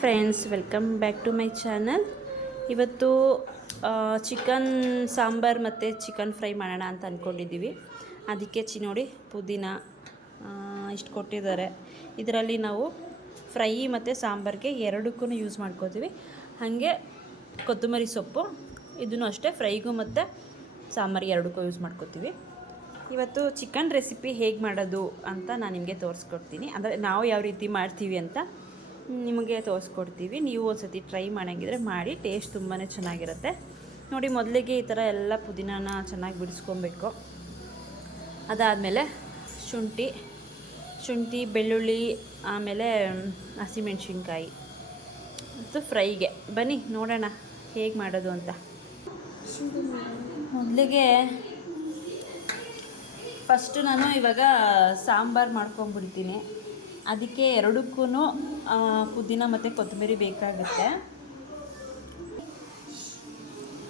Friends, welcome back to my channel. ಇವತ್ತು chicken sambar ಮತ್ತು chicken fry ಮಾಡೋಣ ಅಂತ ಅಂದ್ಕೊಂಡಿದ್ದೀವಿ. ಅದಕ್ಕೆ ನೋಡಿ ಪುದೀನ ಇಷ್ಟು ಕೊಟ್ಟಿದ್ದಾರೆ. ಇದರಲ್ಲಿ ನಾವು ಫ್ರೈ ಮತ್ತು ಸಾಂಬಾರಿಗೆ ಎರಡಕ್ಕೂ ಯೂಸ್ ಮಾಡ್ಕೋತೀವಿ. ಹಾಗೆ ಕೊತ್ತಂಬರಿ ಸೊಪ್ಪು ಇದನ್ನು ಅಷ್ಟೇ ಫ್ರೈಗೂ ಮತ್ತು ಸಾಂಬಾರಿಗೆ ಎರಡಕ್ಕೂ ಯೂಸ್ ಮಾಡ್ಕೋತೀವಿ. ಇವತ್ತು ಚಿಕನ್ ರೆಸಿಪಿ ಹೇಗೆ ಮಾಡೋದು ಅಂತ ನಾನು ನಿಮಗೆ ತೋರಿಸ್ಕೊಡ್ತೀನಿ. ಅಂದರೆ ನಾವು ಯಾವ ರೀತಿ ಮಾಡ್ತೀವಿ ಅಂತ ನಿಮಗೆ ತೋರಿಸ್ಕೊಡ್ತೀವಿ. ನೀವು ಒಂದು ಸತಿ ಟ್ರೈ ಮಾಡೋಂಗಿದ್ರೆ ಮಾಡಿ, ಟೇಸ್ಟ್ ತುಂಬಾ ಚೆನ್ನಾಗಿರುತ್ತೆ. ನೋಡಿ, ಮೊದಲಿಗೆ ಈ ಥರ ಎಲ್ಲ ಪುದೀನಾನ ಚೆನ್ನಾಗಿ ಬಿಡಿಸ್ಕೊಬೇಕು. ಅದಾದಮೇಲೆ ಶುಂಠಿ, ಬೆಳ್ಳುಳ್ಳಿ, ಆಮೇಲೆ ಹಸಿಮೆಣ್ಸಿನ್ಕಾಯಿ ಮತ್ತು ಫ್ರೈಗೆ ಬನ್ನಿ ನೋಡೋಣ ಹೇಗೆ ಮಾಡೋದು ಅಂತ. ಮೊದಲಿಗೆ ಫಸ್ಟು ನಾನು ಇವಾಗ ಸಾಂಬಾರು ಮಾಡ್ಕೊಂಬಿಡ್ತೀನಿ. ಅದಕ್ಕೆ ಎರಡಕ್ಕೂ ಪುದೀನ ಮತ್ತು ಕೊತ್ತಂಬರಿ ಬೇಕಾಗುತ್ತೆ.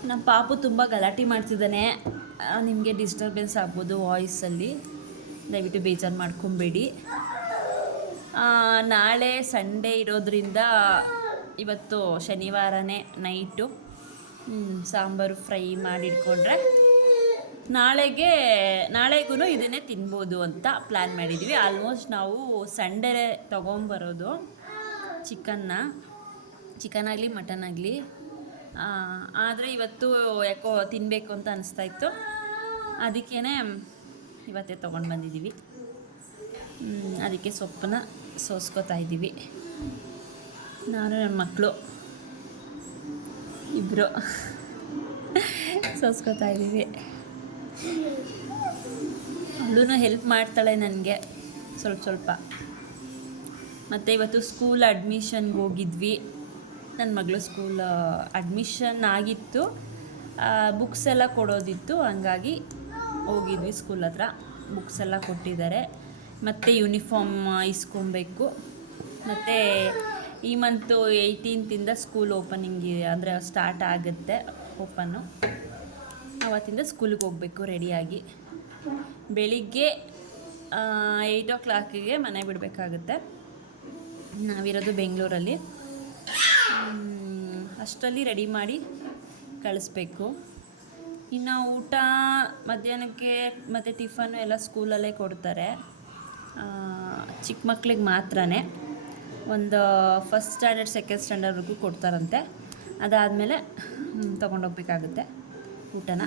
ನಮ್ಮ ಪಾಪು ತುಂಬ ಗಲಾಟೆ ಮಾಡ್ತಿದ್ದಾನೆ. ನಿಮಗೆ ಡಿಸ್ಟರ್ಬೆನ್ಸ್ ಆಗ್ಬೋದು ವಾಯ್ಸಲ್ಲಿ, ದಯವಿಟ್ಟು ಬೇಜಾರು ಮಾಡ್ಕೊಬೇಡಿ. ನಾಳೆ ಸಂಡೇ ಇರೋದ್ರಿಂದ ಇವತ್ತು ಶನಿವಾರನೇ ನೈಟು ಸಾಂಬಾರು ಫ್ರೈ ಮಾಡಿಟ್ಕೊಂಡ್ರೆ ನಾಳೆಗೂ ಇದನ್ನೇ ತಿನ್ಬೋದು ಅಂತ ಪ್ಲ್ಯಾನ್ ಮಾಡಿದ್ವಿ. ಆಲ್ಮೋಸ್ಟ್ ನಾವು ಸಂಡೇ ತೊಗೊಂಬರೋದು ಚಿಕನ್ ಆಗಲಿ ಮಟನ್ ಆಗಲಿ. ಆದರೆ ಇವತ್ತು ಯಾಕೋ ತಿನ್ನಬೇಕು ಅಂತ ಅನಿಸ್ತಾಯಿತ್ತು, ಅದಕ್ಕೇ ಇವತ್ತೇ ತೊಗೊಂಡು ಬಂದಿದ್ದೀವಿ. ಅದಕ್ಕೆ ಸೊಪ್ಪನ್ನ ಸೋಸ್ಕೋತಾ ಇದ್ದೀವಿ. ನಾನು ನನ್ನ ಮಕ್ಕಳು ಇಬ್ಬರು ಸೋಸ್ಕೋತಾ ಇದ್ದೀವಿ. ಅವಳು ಹೆಲ್ಪ್ ಮಾಡ್ತಾಳೆ ನನಗೆ ಸ್ವಲ್ಪ. ಮತ್ತು ಇವತ್ತು ಸ್ಕೂಲ್ ಅಡ್ಮಿಷನ್ಗೆ ಹೋಗಿದ್ವಿ. ನನ್ನ ಮಗಳು ಸ್ಕೂಲ್ ಅಡ್ಮಿಷನ್ ಆಗಿತ್ತು, ಬುಕ್ಸ್ ಎಲ್ಲ ಕೊಡೋದಿತ್ತು. ಹಂಗಾಗಿ ಹೋಗಿದ್ವಿ ಸ್ಕೂಲ್ ಹತ್ರ. ಬುಕ್ಸ್ ಎಲ್ಲ ಕೊಟ್ಟಿದ್ದಾರೆ. ಮತ್ತು ಯೂನಿಫಾರ್ಮ್ ಇಸ್ಕೊಬೇಕು. ಮತ್ತು ಈ ಮಂತು 18th ಸ್ಕೂಲ್ ಓಪನಿಂಗ್, ಅಂದರೆ ಸ್ಟಾರ್ಟ್ ಆಗುತ್ತೆ ಓಪನ್ನು. ಆವತ್ತಿಂದ ಸ್ಕೂಲಿಗೆ ಹೋಗಬೇಕು ರೆಡಿಯಾಗಿ. ಬೆಳಿಗ್ಗೆ 8 o'clock ಮನೆ ಬಿಡಬೇಕಾಗುತ್ತೆ. ನಾವಿರೋದು ಬೆಂಗಳೂರಲ್ಲಿ. ಅಷ್ಟರಲ್ಲಿ ರೆಡಿ ಮಾಡಿ ಕಳಿಸ್ಬೇಕು. ಇನ್ನು ಊಟ ಮಧ್ಯಾಹ್ನಕ್ಕೆ ಮತ್ತು ಟಿಫನ್ನು ಎಲ್ಲ ಸ್ಕೂಲಲ್ಲೇ ಕೊಡ್ತಾರೆ. ಚಿಕ್ಕ ಮಕ್ಳಿಗೆ ಮಾತ್ರನೇ ಒಂದು ಫಸ್ಟ್ ಸ್ಟ್ಯಾಂಡರ್ಡ್ ಸೆಕೆಂಡ್ ಸ್ಟ್ಯಾಂಡರ್ಡ್ವರೆಗೂ ಕೊಡ್ತಾರಂತೆ. ಅದಾದಮೇಲೆ ತೊಗೊಂಡೋಗ್ಬೇಕಾಗುತ್ತೆ ಊಟನ.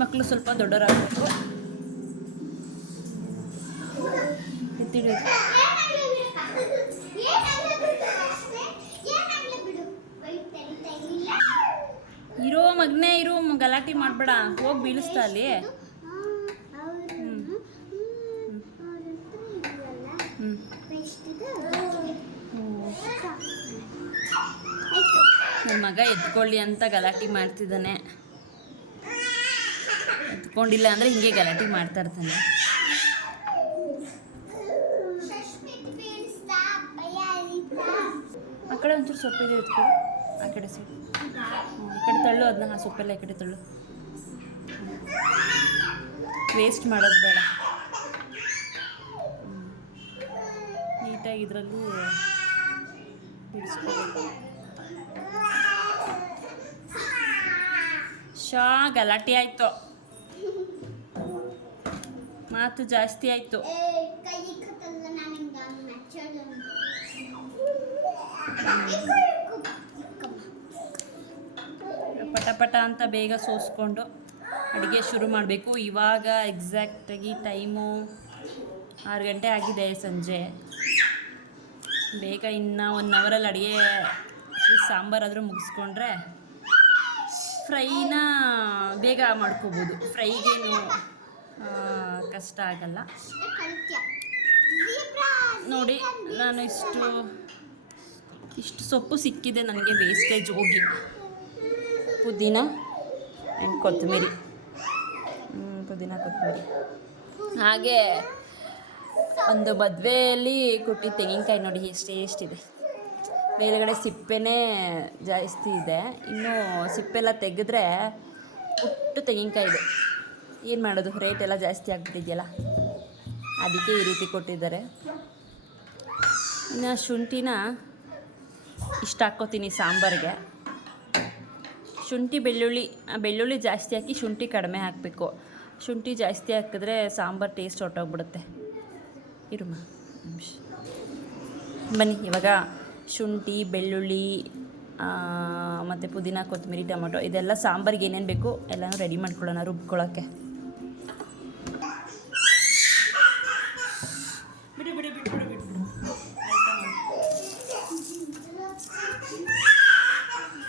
ಮಕ್ಕಳು ಸ್ವಲ್ಪ ದೊಡ್ಡವರಾಗಬೇಕು. ಇರೋ ಮಗನೇ ಇರೋ, ಗಲಾಟೆ ಮಾಡಬೇಡ, ಹೋಗಿ ಬೀಳಿಸ್ತಾ ಅಲ್ಲಿ. ನನ್ನ ಮಗ ಎತ್ಕೊಳ್ಳಿ ಅಂತ ಗಲಾಟೆ ಮಾಡ್ತಿದ್ದಾನೆ. ಎತ್ಕೊಂಡಿಲ್ಲ ಅಂದರೆ ಹಿಂಗೆ ಗಲಾಟೆ ಮಾಡ್ತಾ ಇರ್ತಾನೆ. ಆ ಕಡೆ ಒಂಚೂರು ಸೊಪ್ಪಿದೆ, ಎತ್ಕೊಳ್ಳಿ. ಆ ಕಡೆ ಸೊಪ್ಪು ಈ ಕಡೆ ತಳ್ಳು ಅದನ್ನ. ಸೊಪ್ಪೆಲ್ಲ ಈ ಕಡೆ ತಳ್ಳು. ವೇಸ್ಟ್ ಮಾಡೋದು ಬೇಡ. ನೀಟಾಗಿ ಇದರಲ್ಲಿ ಬಿಡಿಸ್ಕೋಬೇಕು. ಗಲಾಟೆ ಆಯಿತು, ಮಾತು ಜಾಸ್ತಿ ಆಯಿತು. ಪಟ ಅಂತ ಬೇಗ ಸೋಸ್ಕೊಂಡು ಅಡುಗೆ ಶುರು ಮಾಡಬೇಕು. ಇವಾಗ ಎಕ್ಸಾಕ್ಟಾಗಿ ಟೈಮು 6 ಗಂಟೆ ಆಗಿದೆ ಸಂಜೆ. ಬೇಗ ಇನ್ನು 1 ಅವರಲ್ಲಿ ಅಡುಗೆ ಸಾಂಬಾರಾದರೂ ಮುಗಿಸ್ಕೊಂಡ್ರೆ ಫ್ರೈನ ಬೇಗ ಮಾಡ್ಕೋಬೋದು. ಫ್ರೈಗೇನು ಕಷ್ಟ ಆಗಲ್ಲ. ನೋಡಿ, ನಾನು ಇಷ್ಟು ಸೊಪ್ಪು ಸಿಕ್ಕಿದೆ ನನಗೆ ವೇಸ್ಟೇಜ್ ಹೋಗಿ. ಪುದೀನ ಆ್ಯಂಡ್ ಕೊತ್ತಂಬರಿ, ಹಾಗೆ ಒಂದು ಮದುವೆಯಲ್ಲಿ ಕೊಟ್ಟಿದ್ದ ತೆಂಗಿನಕಾಯಿ ನೋಡಿ ಎಷ್ಟಿದೆ. ಮೇಲುಗಡೆ ಸಿಪ್ಪೆನೇ ಜಾಸ್ತಿ ಇದೆ. ಇನ್ನು ಸಿಪ್ಪೆಲ್ಲ ತೆಗೆದ್ರೆ ಪುಟ್ಟು ತೆಂಗಿನಕಾಯಿ ಇದೆ. ಏನು ಮಾಡೋದು, ರೇಟ್ ಎಲ್ಲ ಜಾಸ್ತಿ ಆಗಿಬಿಟ್ಟಿದೆಯಲ್ಲ, ಅದಕ್ಕೆ ಈ ರೀತಿ ಕೊಟ್ಟಿದ್ದಾರೆ. ಇನ್ನು ಶುಂಠಿನ ಇಷ್ಟು ಹಾಕ್ಕೋತೀನಿ ಸಾಂಬಾರಿಗೆ. ಶುಂಠಿ ಬೆಳ್ಳುಳ್ಳಿ ಜಾಸ್ತಿ ಹಾಕಿ ಶುಂಠಿ ಕಡಿಮೆ ಹಾಕಬೇಕು. ಶುಂಠಿ ಜಾಸ್ತಿ ಹಾಕಿದ್ರೆ ಸಾಂಬಾರು ಟೇಸ್ಟ್ ಹೊರಟೋಗ್ಬಿಡುತ್ತೆ. ಇರುಮ್ಮ ನಿಮಿಷ. ಬನ್ನಿ ಇವಾಗ ಶುಂಠಿ, ಬೆಳ್ಳುಳ್ಳಿ ಮತ್ತು ಪುದೀನ, ಕೊತ್ತಂಬರಿ, ಟೊಮೊಟೊ ಇದೆಲ್ಲ ಸಾಂಬಾರಿಗೆ ಏನೇನು ಬೇಕು ಎಲ್ಲನೂ ರೆಡಿ ಮಾಡ್ಕೊಳ್ಳೋಣ ರುಬ್ಕೊಳ್ಳೋಕ್ಕೆ.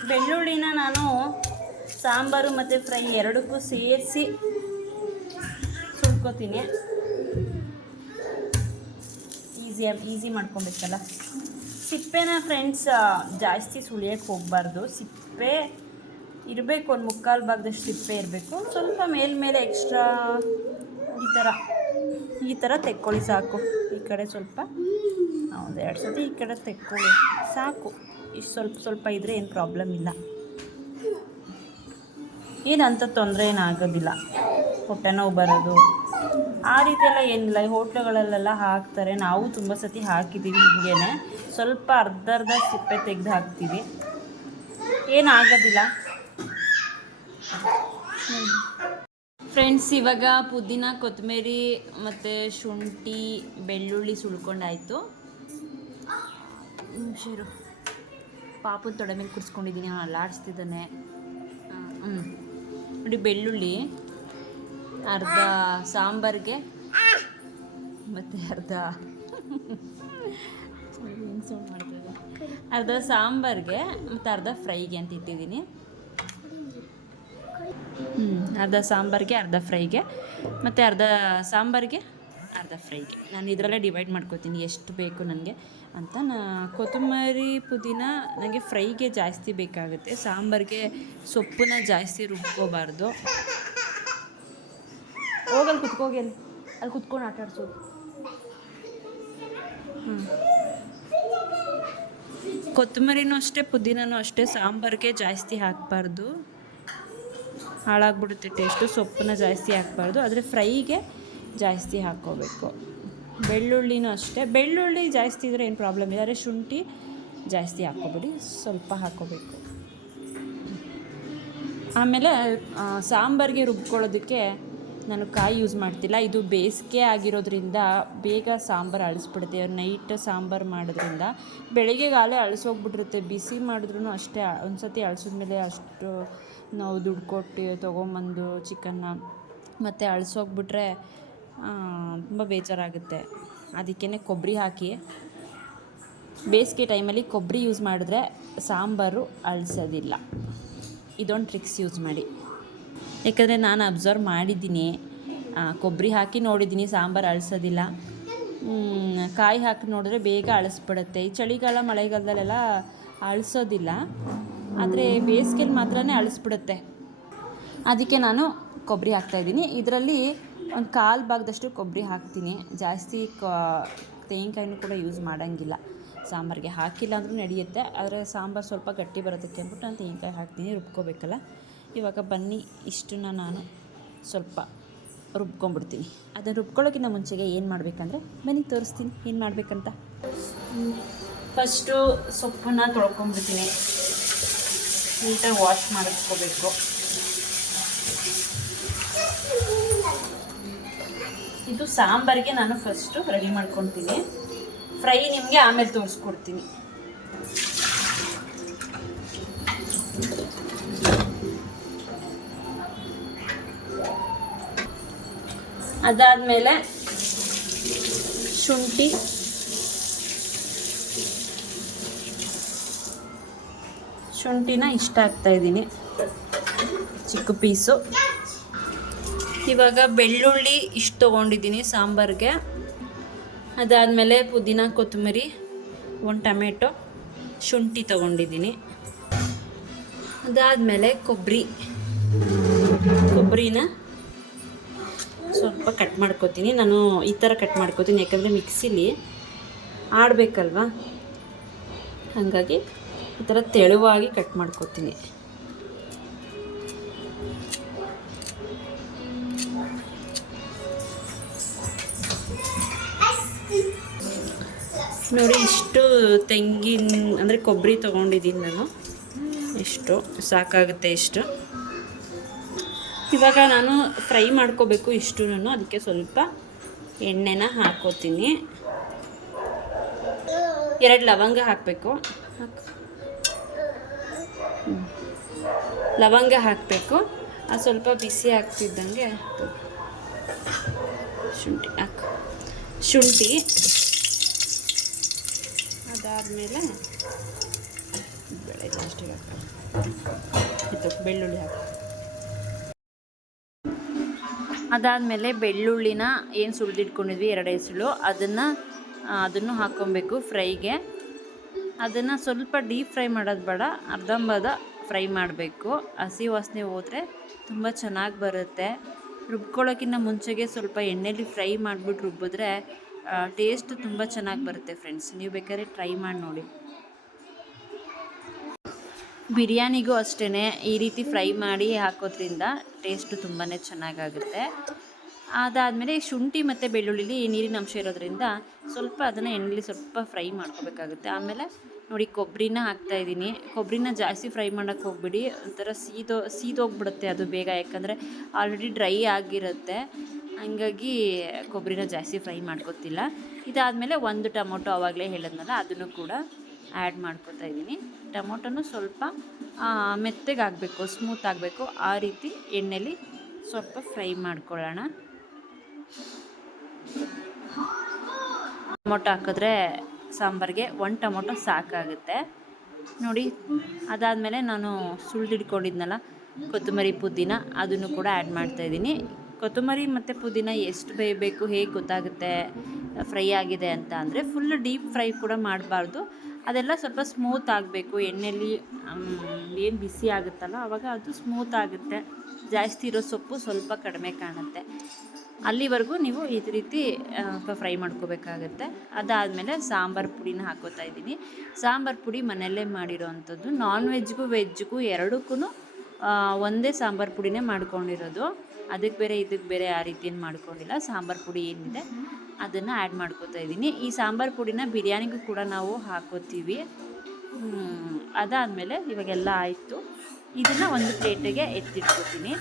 ಬೆಳ್ಳುಳ್ಳಿನ ನಾನು ಸಾಂಬಾರು ಮತ್ತು ಫ್ರೈ ಎರಡಕ್ಕೂ ಸೇರಿಸಿ ಸುಳ್ಕೊತೀನಿ. ಈಸಿ ಮಾಡ್ಕೊಬೇಕಲ್ಲ. ಸಿಪ್ಪೆನ ಫ್ರೆಂಡ್ಸ್ ಜಾಸ್ತಿ ಸುಳಿಯೋಕ್ಕೆ ಹೋಗಬಾರ್ದು. ಸಿಪ್ಪೆ ಇರಬೇಕು, ಒಂದು ಮುಕ್ಕಾಲು ಭಾಗದಷ್ಟು ಸಿಪ್ಪೆ ಇರಬೇಕು. ಸ್ವಲ್ಪ ಮೇಲ್ಮೇಲೆ ಎಕ್ಸ್ಟ್ರಾ ಈ ಥರ ತೆಕ್ಕೊಳ್ಳಿ ಸಾಕು. ಈ ಕಡೆ ಸ್ವಲ್ಪ ಒಂದು 2 ಸತಿ ಈ ಕಡೆ ತೆಕ್ಕೊಳ್ಳಿ ಸಾಕು. ಇಷ್ಟು ಸ್ವಲ್ಪ ಇದ್ದರೆ ಏನು ಪ್ರಾಬ್ಲಮ್ ಇಲ್ಲ, ಏನಂತ ತೊಂದರೆ ಏನಾಗೋದಿಲ್ಲ. ಹೊಟ್ಟೆ ನೋವು ಬರೋದು ಆ ರೀತಿ ಎಲ್ಲ ಏನಿಲ್ಲ. ಈ ಹೋಟ್ಲುಗಳಲ್ಲೆಲ್ಲ ಹಾಕ್ತಾರೆ, ನಾವು ತುಂಬ ಸತಿ ಹಾಕಿದ್ದೀವಿ. ಹಿಂಗೇ ಸ್ವಲ್ಪ ಅರ್ಧ ಸಿಪ್ಪೆ ತೆಗೆದು ಹಾಕ್ತೀವಿ, ಏನಾಗೋದಿಲ್ಲ ಫ್ರೆಂಡ್ಸ್. ಇವಾಗ ಪುದೀನ, ಕೊತ್ತಂಬರಿ ಮತ್ತು ಶುಂಠಿ, ಬೆಳ್ಳುಳ್ಳಿ ಸುಳ್ಕೊಂಡಾಯಿತು. ಶೇರು ಪಾಪನ ತೊಡೆ ಮೇಲೆ ಕುಡಿಸ್ಕೊಂಡಿದ್ದೀನಿ, ಅಲ್ಲಾಡಿಸ್ತಿದ್ದಾನೆ. ನೋಡಿ, ಬೆಳ್ಳುಳ್ಳಿ ಅರ್ಧ ಸಾಂಬಾರಿಗೆ ಮತ್ತು ಅರ್ಧ ಸಾಂಬಾರಿಗೆ ಮತ್ತು ಅರ್ಧ ಫ್ರೈಗೆ ಅಂತ ಇಟ್ಟಿದ್ದೀನಿ. ಅರ್ಧ ಸಾಂಬಾರಿಗೆ, ಅರ್ಧ ಫ್ರೈಗೆ ಮತ್ತು ಅರ್ಧ ಸಾಂಬಾರಿಗೆ, ಅರ್ಧ ಫ್ರೈಗೆ. ನಾನು ಇದರಲ್ಲೇ ಡಿವೈಡ್ ಮಾಡ್ಕೋತೀನಿ ಎಷ್ಟು ಬೇಕು ನನಗೆ ಅಂತ. ಕೊತ್ತಂಬರಿ, ಪುದೀನ ನನಗೆ ಫ್ರೈಗೆ ಜಾಸ್ತಿ ಬೇಕಾಗುತ್ತೆ. ಸಾಂಬಾರಿಗೆ ಸೊಪ್ಪನ್ನ ಜಾಸ್ತಿ ರುಬ್ಕೋಬಾರ್ದು. ಹೋಗಲ್ಲಿ ಕುತ್ಕೋಗಿ, ಅಲ್ಲಿ ಕುತ್ಕೊಂಡು ಆಟ ಆಡ್ಸೋದು. ಕೊತ್ತಂಬರಿನೂ ಅಷ್ಟೇ, ಪುದೀನೂ ಅಷ್ಟೇ ಸಾಂಬಾರಿಗೆ ಜಾಸ್ತಿ ಹಾಕಬಾರ್ದು, ಹಾಳಾಗ್ಬಿಡುತ್ತೆ ಟೇಸ್ಟು. ಸೊಪ್ಪನ್ನ ಜಾಸ್ತಿ ಹಾಕಬಾರ್ದು, ಆದರೆ ಫ್ರೈಗೆ ಜಾಸ್ತಿ ಹಾಕ್ಕೋಬೇಕು. ಬೆಳ್ಳುಳ್ಳಿನೂ ಅಷ್ಟೇ, ಬೆಳ್ಳುಳ್ಳಿ ಜಾಸ್ತಿ ಇದ್ದರೆ ಏನು ಪ್ರಾಬ್ಲಮ್ ಇಲ್ಲ, ಆದರೆ ಶುಂಠಿ ಜಾಸ್ತಿ ಹಾಕ್ಕೊಬೇಡಿ, ಸ್ವಲ್ಪ ಹಾಕ್ಕೋಬೇಕು. ಆಮೇಲೆ ಸಾಂಬಾರಿಗೆ ರುಬ್ಕೊಳ್ಳೋದಕ್ಕೆ ನಾನು ಕಾಯಿ ಯೂಸ್ ಮಾಡ್ತಿಲ್ಲ. ಇದು ಬೇಸಿಗೆ ಆಗಿರೋದ್ರಿಂದ ಬೇಗ ಸಾಂಬಾರು ಅಳಿಸ್ಬಿಡುತ್ತೆ. ನೈಟ್ ಸಾಂಬಾರು ಮಾಡೋದ್ರಿಂದ ಬೆಳಗ್ಗೆಗಾಲೇ ಅಳಿಸೋಗ್ಬಿಟ್ಟಿರುತ್ತೆ. ಬಿಸಿ ಮಾಡಿದ್ರೂ ಅಷ್ಟೇ, ಒಂದು ಸತಿ ಅಳಿಸಿದ್ಮೇಲೆ ಅಷ್ಟು ನಾವು ದುಡ್ಡು ಕೊಟ್ಟು ತೊಗೊಂಬಂದು ಚಿಕನ್ನ ಮತ್ತು ಅಳಿಸೋಗ್ಬಿಟ್ರೆ ತುಂಬ ಬೇಜಾರಾಗುತ್ತೆ. ಅದಕ್ಕೇ ಕೊಬ್ಬರಿ ಹಾಕಿ, ಬೇಸಿಗೆ ಟೈಮಲ್ಲಿ ಕೊಬ್ಬರಿ ಯೂಸ್ ಮಾಡಿದ್ರೆ ಸಾಂಬಾರು ಅಳಿಸೋದಿಲ್ಲ. ಇದೊಂದು ಟ್ರಿಕ್ಸ್ ಯೂಸ್ ಮಾಡಿ. ಯಾಕಂದರೆ ನಾನು ಅಬ್ಸರ್ವ್ ಮಾಡಿದ್ದೀನಿ, ಕೊಬ್ಬರಿ ಹಾಕಿ ನೋಡಿದ್ದೀನಿ ಸಾಂಬಾರು ಅಳಿಸೋದಿಲ್ಲ. ಕಾಯಿ ಹಾಕಿ ನೋಡಿದ್ರೆ ಬೇಗ ಅಳಿಸ್ಬಿಡುತ್ತೆ. ಈ ಚಳಿಗಾಲ ಮಳೆಗಾಲದಲ್ಲೆಲ್ಲ ಅಳಿಸೋದಿಲ್ಲ, ಆದರೆ ಬೇಸಿಗೆಯಲ್ಲಿ ಮಾತ್ರ ಅಳಿಸ್ಬಿಡುತ್ತೆ. ಅದಕ್ಕೆ ನಾನು ಕೊಬ್ಬರಿ ಹಾಕ್ತಾಯಿದ್ದೀನಿ. ಇದರಲ್ಲಿ ಒಂದು 1/4 ಭಾಗದಷ್ಟು ಕೊಬ್ಬರಿ ಹಾಕ್ತೀನಿ. ಜಾಸ್ತಿ ತೆಂಗಿನಕಾಯಿನೂ ಕೂಡ ಯೂಸ್ ಮಾಡೋಂಗಿಲ್ಲ ಸಾಂಬಾರಿಗೆ. ಹಾಕಿಲ್ಲ ಅಂದರೂ ನಡೆಯುತ್ತೆ, ಆದರೆ ಸಾಂಬಾರು ಸ್ವಲ್ಪ ಗಟ್ಟಿ ಬರೋದಕ್ಕೆ ಅಂದ್ಬಿಟ್ಟು ನಾನು ತೆಂಗಿನಕಾಯಿ ಹಾಕ್ತೀನಿ, ರುಬ್ಕೋಬೇಕಲ್ಲ. ಇವಾಗ ಬನ್ನಿ, ಇಷ್ಟನ್ನು ನಾನು ಸ್ವಲ್ಪ ರುಬ್ಕೊಂಡ್ಬಿಡ್ತೀನಿ. ಅದನ್ನು ರುಬ್ಕೊಳ್ಳೋಕ್ಕಿಂತ ಮುಂಚೆಗೆ ಏನು ಮಾಡಬೇಕಂದ್ರೆ ಬನ್ನಿ ತೋರಿಸ್ತೀನಿ ಏನು ಮಾಡಬೇಕಂತ. ಫಸ್ಟು ಸೊಪ್ಪನ್ನು ತೊಳ್ಕೊಂಡ್ಬಿಡ್ತೀನಿ, ನೀಟಾಗಿ ವಾಶ್ ಮಾಡಿಸ್ಕೋಬೇಕು. ಇದು ಸಾಂಬಾರಿಗೆ ನಾನು ಫಸ್ಟು ರೆಡಿ ಮಾಡ್ಕೊತೀನಿ. ಫ್ರೈ ನಿಮಗೆ ಆಮೇಲೆ ತೋರಿಸ್ಕೊಡ್ತೀನಿ. ಅದಾದಮೇಲೆ ಶುಂಠಿನ ಇಷ್ಟ ಹಾಕ್ತಾಯಿದ್ದೀನಿ, ಚಿಕ್ಕ ಪೀಸು. ಇವಾಗ ಬೆಳ್ಳುಳ್ಳಿ ಇಷ್ಟು ತೊಗೊಂಡಿದ್ದೀನಿ ಸಾಂಬಾರಿಗೆ. ಅದಾದಮೇಲೆ ಪುದೀನ, ಕೊತ್ತಂಬರಿ, 1 ಟೊಮೆಟೊ, ಶುಂಠಿ ತೊಗೊಂಡಿದ್ದೀನಿ. ಅದಾದಮೇಲೆ ಕೊಬ್ಬರಿನ ಸ್ವಲ್ಪ ಕಟ್ ಮಾಡ್ಕೋತೀನಿ. ನಾನು ಈ ಥರ ಕಟ್ ಮಾಡ್ಕೋತೀನಿ, ಯಾಕಂದರೆ ಮಿಕ್ಸಿಲಿ ಆಡಬೇಕಲ್ವ, ಹಾಗಾಗಿ ಈ ಥರ ತೆಳುವಾಗಿ ಕಟ್ ಮಾಡ್ಕೋತೀನಿ. ನೋಡಿ ಇಷ್ಟು ತೆಂಗಿನ ಅಂದರೆ ಕೊಬ್ಬರಿ ತೊಗೊಂಡಿದ್ದೀನಿ ನಾನು. ಇಷ್ಟು ಸಾಕಾಗುತ್ತೆ ಇಷ್ಟು. ಇವಾಗ ನಾನು ಫ್ರೈ ಮಾಡ್ಕೋಬೇಕು ಇಷ್ಟು. ಅದಕ್ಕೆ ಸ್ವಲ್ಪ ಎಣ್ಣೆನ ಹಾಕೋತೀನಿ. 2 ಲವಂಗ ಹಾಕಬೇಕು. ಲವಂಗ ಹಾಕಬೇಕು. ಅದು ಸ್ವಲ್ಪ ಬಿಸಿ ಆಗ್ತಿದ್ದಂಗೆ ಶುಂಠಿ ಹಾಕು. ಶುಂಠಿ ಅದಾದಮೇಲೆ ಬೆಳೆ ಲಾಸ್ಟಿಗೆ ಹಾಕಿ ಬೆಳ್ಳುಳ್ಳಿ ಹಾಕಿ. ಅದಾದಮೇಲೆ ಬೆಳ್ಳುಳ್ಳಿನ ಏನು ಸುಳಿದಿಟ್ಕೊಂಡಿದ್ವಿ 2 ಎಸಳು ಅದನ್ನು ಹಾಕ್ಕೊಬೇಕು ಫ್ರೈಗೆ. ಅದನ್ನು ಸ್ವಲ್ಪ ಡೀಪ್ ಫ್ರೈ ಮಾಡೋದು ಬೇಡ, ಅರ್ಧಂಬರ್ಧ ಫ್ರೈ ಮಾಡಬೇಕು. ಹಸಿ ವಾಸನೆ ಹೋದರೆ ತುಂಬ ಚೆನ್ನಾಗಿ ಬರುತ್ತೆ. ರುಬ್ಕೊಳ್ಳೋಕ್ಕಿಂತ ಮುಂಚೆಗೆ ಸ್ವಲ್ಪ ಎಣ್ಣೆಲಿ ಫ್ರೈ ಮಾಡಿಬಿಟ್ಟು ರುಬ್ಬಿದ್ರೆ ಟೇಸ್ಟ್ ತುಂಬ ಚೆನ್ನಾಗಿ ಬರುತ್ತೆ ಫ್ರೆಂಡ್ಸ್. ನೀವು ಬೇಕಾದ್ರೆ ಟ್ರೈ ಮಾಡಿ ನೋಡಿ. ಬಿರಿಯಾನಿಗೂ ಅಷ್ಟೇ ಈ ರೀತಿ ಫ್ರೈ ಮಾಡಿ ಹಾಕೋದ್ರಿಂದ ಟೇಸ್ಟು ತುಂಬಾ ಚೆನ್ನಾಗಾಗುತ್ತೆ. ಅದಾದಮೇಲೆ ಶುಂಠಿ ಮತ್ತು ಬೆಳ್ಳುಳ್ಳಿಲಿ ನೀರಿನ ಅಂಶ ಇರೋದ್ರಿಂದ ಸ್ವಲ್ಪ ಅದನ್ನು ಎಣ್ಣೆಲಿ ಸ್ವಲ್ಪ ಫ್ರೈ ಮಾಡ್ಕೋಬೇಕಾಗುತ್ತೆ. ಆಮೇಲೆ ನೋಡಿ ಕೊಬ್ಬರಿನ ಹಾಕ್ತಾಯಿದ್ದೀನಿ. ಕೊಬ್ಬರಿನ ಜಾಸ್ತಿ ಫ್ರೈ ಮಾಡೋಕ್ಕೆ ಹೋಗ್ಬಿಡಿ, ಒಂಥರ ಸೀದೋಗ್ಬಿಡುತ್ತೆ ಅದು ಬೇಗ, ಯಾಕಂದರೆ ಆಲ್ರೆಡಿ ಡ್ರೈ ಆಗಿರುತ್ತೆ. ಹಂಗಾಗಿ ಕೊಬ್ಬರಿನ ಜಾಸ್ತಿ ಫ್ರೈ ಮಾಡ್ಕೊತಿಲ್ಲ. ಇದಾದಮೇಲೆ 1 ಟೊಮೊಟೊ ಆವಾಗಲೇ ಹೇಳಿದ್ನಲ್ಲ ಅದನ್ನು ಕೂಡ ಆ್ಯಡ್ ಮಾಡ್ಕೊತಾ ಇದ್ದೀನಿ. ಟೊಮೊಟೊನು ಸ್ವಲ್ಪ ಮೆತ್ತಗೆ ಆಗಬೇಕು, ಸ್ಮೂತ್ ಆಗಬೇಕು. ಆ ರೀತಿ ಎಣ್ಣೆಲಿ ಸ್ವಲ್ಪ ಫ್ರೈ ಮಾಡ್ಕೊಳ್ಳೋಣ. ಟೊಮೊಟೊ ಹಾಕಿದ್ರೆ ಸಾಂಬಾರಿಗೆ 1 ಟೊಮೊಟೊ ಸಾಕಾಗುತ್ತೆ ನೋಡಿ. ಅದಾದಮೇಲೆ ನಾನು ಸುಳಿದಿಟ್ಕೊಂಡಿದ್ನಲ್ಲ ಕೊತ್ತಂಬರಿ ಪುದೀನ ಅದನ್ನು ಕೂಡ ಆ್ಯಡ್ ಮಾಡ್ತಾಯಿದ್ದೀನಿ. ಕೊತ್ತಂಬರಿ ಮತ್ತು ಪುದೀನ ಎಷ್ಟು ಬೇಯಬೇಕು ಹೇಗೆ ಗೊತ್ತಾಗುತ್ತೆ ಫ್ರೈ ಆಗಿದೆ ಅಂತ ಅಂದರೆ, ಫುಲ್ ಡೀಪ್ ಫ್ರೈ ಕೂಡ ಮಾಡಬಾರ್ದು. ಅದೆಲ್ಲ ಸ್ವಲ್ಪ ಸ್ಮೂತ್ ಆಗಬೇಕು. ಎಣ್ಣೆಯಲ್ಲಿ ಏನು ಬಿಸಿ ಆಗುತ್ತಲ್ಲ ಆವಾಗ ಅದು ಸ್ಮೂತ್ ಆಗುತ್ತೆ. ಜಾಸ್ತಿ ಇರೋ ಸೊಪ್ಪು ಸ್ವಲ್ಪ ಕಡಿಮೆ ಕಾಣುತ್ತೆ. ಅಲ್ಲಿವರೆಗೂ ನೀವು ಈ ರೀತಿ ಫ್ರೈ ಮಾಡ್ಕೋಬೇಕಾಗತ್ತೆ. ಅದಾದಮೇಲೆ ಸಾಂಬಾರು ಪುಡಿನ ಹಾಕೋತಾ ಇದ್ದೀನಿ. ಸಾಂಬಾರು ಪುಡಿ ಮನೆಯಲ್ಲೇ ಮಾಡಿರೋ ಅಂಥದ್ದು. ನಾನ್ ವೆಜ್ಗೂ ವೆಜ್ಗೂ ಎರಡಕ್ಕೂ ಒಂದೇ ಸಾಂಬಾರು ಪುಡಿನೇ ಮಾಡ್ಕೊಂಡಿರೋದು. ಅದಕ್ಕೆ ಬೇರೆ ಇದಕ್ಕೆ ಬೇರೆ ಆ ರೀತಿ ಏನು ಮಾಡ್ಕೊಂಡಿಲ್ಲ. ಸಾಂಬಾರು ಪುಡಿ ಏನಿದೆ ಅದನ್ನು ಆ್ಯಡ್ ಮಾಡ್ಕೋತಾ ಇದ್ದೀನಿ. ಈ ಸಾಂಬಾರು ಪುಡಿನ ಬಿರಿಯಾನಿಗೂ ಕೂಡ ನಾವು ಹಾಕೋತೀವಿ. ಅದಾದಮೇಲೆ ಇವಾಗೆಲ್ಲ ಆಯಿತು. ಇದನ್ನು ಒಂದು ಪ್ಲೇಟಿಗೆ ಎತ್ತಿಟ್ಕೋತೀನಿ.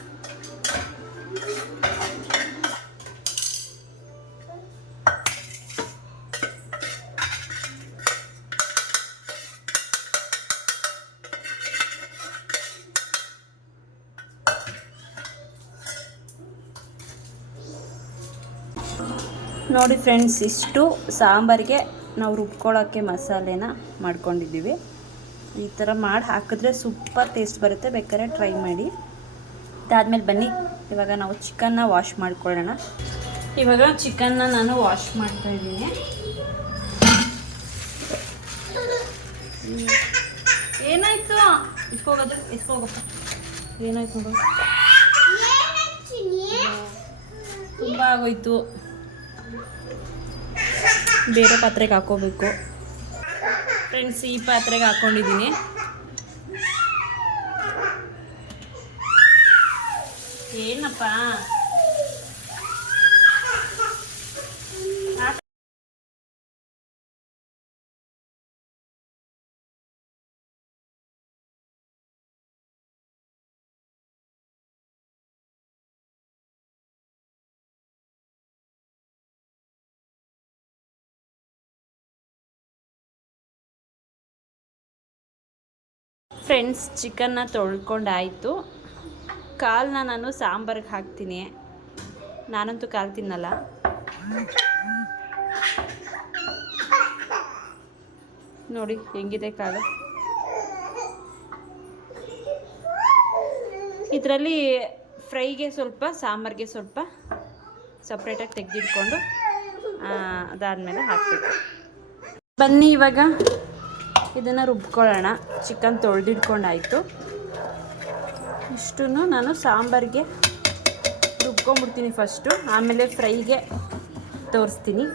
ನೋಡಿ ಫ್ರೆಂಡ್ಸ್, ಇಷ್ಟು ಸಾಂಬಾರಿಗೆ ನಾವು ರುಬ್ಕೊಳ್ಳೋಕ್ಕೆ ಮಸಾಲೆನ ಮಾಡ್ಕೊಂಡಿದ್ದೀವಿ. ಈ ಥರ ಮಾಡಿ ಹಾಕಿದ್ರೆ ಸೂಪರ್ ಟೇಸ್ಟ್ ಬರುತ್ತೆ. ಬೇಕಾದ್ರೆ ಟ್ರೈ ಮಾಡಿ. ಅದಾದಮೇಲೆ ಬನ್ನಿ ಇವಾಗ ನಾವು ಚಿಕನ್ನ ವಾಶ್ ಮಾಡ್ಕೊಳ್ಳೋಣ. ಇವಾಗ ಚಿಕನ್ನ ನಾನು ವಾಶ್ ಮಾಡ್ತಾಯಿದ್ದೀನಿ. ಏನಾಯಿತು? ಇಸ್ಕೋಗೋದು ಇಸ್ಕೋಗಪ್ಪ. ಏನಾಯ್ತು ನೋಡು, ತುಂಬ ಆಗೋಯ್ತು. ಬೇರೆ ಪಾತ್ರೆಗೆ ಹಾಕೋಬೇಕು ಫ್ರೆಂಡ್ಸ್. ಈ ಪಾತ್ರೆಗೆ ಹಾಕ್ಕೊಂಡಿದ್ದೀನಿ. ಏನಪ್ಪ ಫ್ರೆಂಡ್ಸ್, ಚಿಕನ್ನ ತೊಳ್ಕೊಂಡಾಯಿತು. ಕಾಲನ್ನ ನಾನು ಸಾಂಬಾರಿಗೆ ಹಾಕ್ತೀನಿ. ನಾನಂತೂ ಕಾಲು ತಿನ್ನಲ್ಲ. ನೋಡಿ ಹೆಂಗಿದೆ ಕಾಲು. ಇದರಲ್ಲಿ ಫ್ರೈಗೆ ಸ್ವಲ್ಪ, ಸಾಂಬಾರಿಗೆ ಸ್ವಲ್ಪ ಸಪ್ರೇಟಾಗಿ ತೆಗೆದಿಟ್ಕೊಂಡು ಅದಾದಮೇಲೆ ಹಾಕಬೇಕು. ಬನ್ನಿ ಇವಾಗ ಇದನ್ನು ರುಬ್ಕೊಳ್ಳೋಣ. ಚಿಕನ್ ತೊಳೆದಿಟ್ಕೊಂಡಾಯಿತು. ಇಷ್ಟನ್ನು ನಾನು ಸಾಂಬಾರಿಗೆ ರುಬ್ಕೊಂಡ್ಬಿಡ್ತೀನಿ ಫಸ್ಟು, ಆಮೇಲೆ ಫ್ರೈಗೆ ತೋರಿಸ್ತೀನಿ.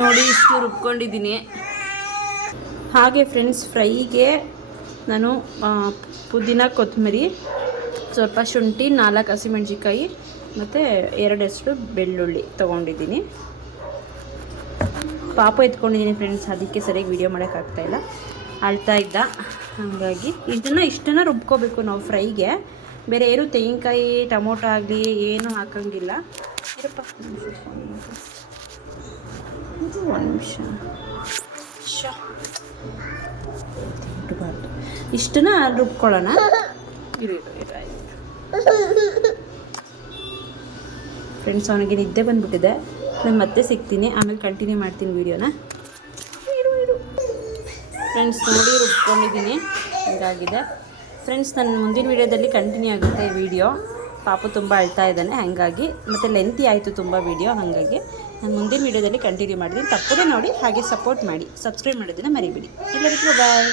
ನೋಡಿ ಇಷ್ಟು ರುಬ್ಕೊಂಡಿದ್ದೀನಿ. ಹಾಗೆ ಫ್ರೆಂಡ್ಸ್, ಫ್ರೈಗೆ ನಾನು ಪುದೀನ, ಕೊತ್ತಂಬರಿ, ಸ್ವಲ್ಪ ಶುಂಠಿ, 4 ಹಸಿಮೆಣ್ಸಿಕಾಯಿ ಮತ್ತು 2 ಬೆಳ್ಳುಳ್ಳಿ ತೊಗೊಂಡಿದ್ದೀನಿ. ಪಾಪ ಎತ್ಕೊಂಡಿದ್ದೀನಿ ಫ್ರೆಂಡ್ಸ್, ಅದಕ್ಕೆ ಸರಿಯಾಗಿ ವೀಡಿಯೋ ಮಾಡೋಕ್ಕಾಗ್ತಾಯಿಲ್ಲ. ಅಳ್ತಾ ಇದ್ದ, ಹಾಗಾಗಿ ಇಷ್ಟನ್ನು ರುಬ್ಕೋಬೇಕು ನಾವು ಫ್ರೈಗೆ. ಬೇರೆ ಏನು ತೆಂಗಿನಕಾಯಿ ಟೊಮೊಟೊ ಆಗಲಿ ಏನೂ ಹಾಕೋಂಗಿಲ್ಲ. ಇರಪ್ಪ ಒಂದು ನಿಮಿಷ ಇಡಬಾರ್ದು. ಇಷ್ಟನ್ನು ರುಬ್ಕೊಳ್ಳೋಣ. ಫ್ರೆಂಡ್ಸ್, ಅವನಿಗೆ ನಿದ್ದೆ ಬಂದುಬಿಟ್ಟಿದೆ. ನಾನು ಮತ್ತೆ ಸಿಗ್ತೀನಿ, ಆಮೇಲೆ ಕಂಟಿನ್ಯೂ ಮಾಡ್ತೀನಿ ವೀಡಿಯೋನ. ಫ್ರೆಂಡ್ಸ್ ನೋಡಿ, ರುಬ್ಕೊಂಡಿದ್ದೀನಿ, ಹೀಗಾಗಿದೆ. ಫ್ರೆಂಡ್ಸ್, ನನ್ನ ಮುಂದಿನ ವೀಡಿಯೋದಲ್ಲಿ ಕಂಟಿನ್ಯೂ ಆಗುತ್ತೆ ಈ ವಿಡಿಯೋ. ಪಾಪು ತುಂಬ ಅಳ್ತಾ ಇದ್ದಾನೆ, ಹಾಗಾಗಿ ಮತ್ತು ಲೆಂತಿ ಆಯಿತು ತುಂಬ ವೀಡಿಯೋ, ಹಾಗಾಗಿ ನಾನು ಮುಂದಿನ ವೀಡಿಯೋದಲ್ಲಿ ಕಂಟಿನ್ಯೂ ಮಾಡ್ತೀನಿ. ತಪ್ಪದೇ ನೋಡಿ, ಹಾಗೆ ಸಪೋರ್ಟ್ ಮಾಡಿ, ಸಬ್ಸ್ಕ್ರೈಬ್ ಮಾಡೋದನ್ನು ಮರಿಬೇಡಿ. ಎಲ್ಲರಿಗೂ ಬಾಯ್.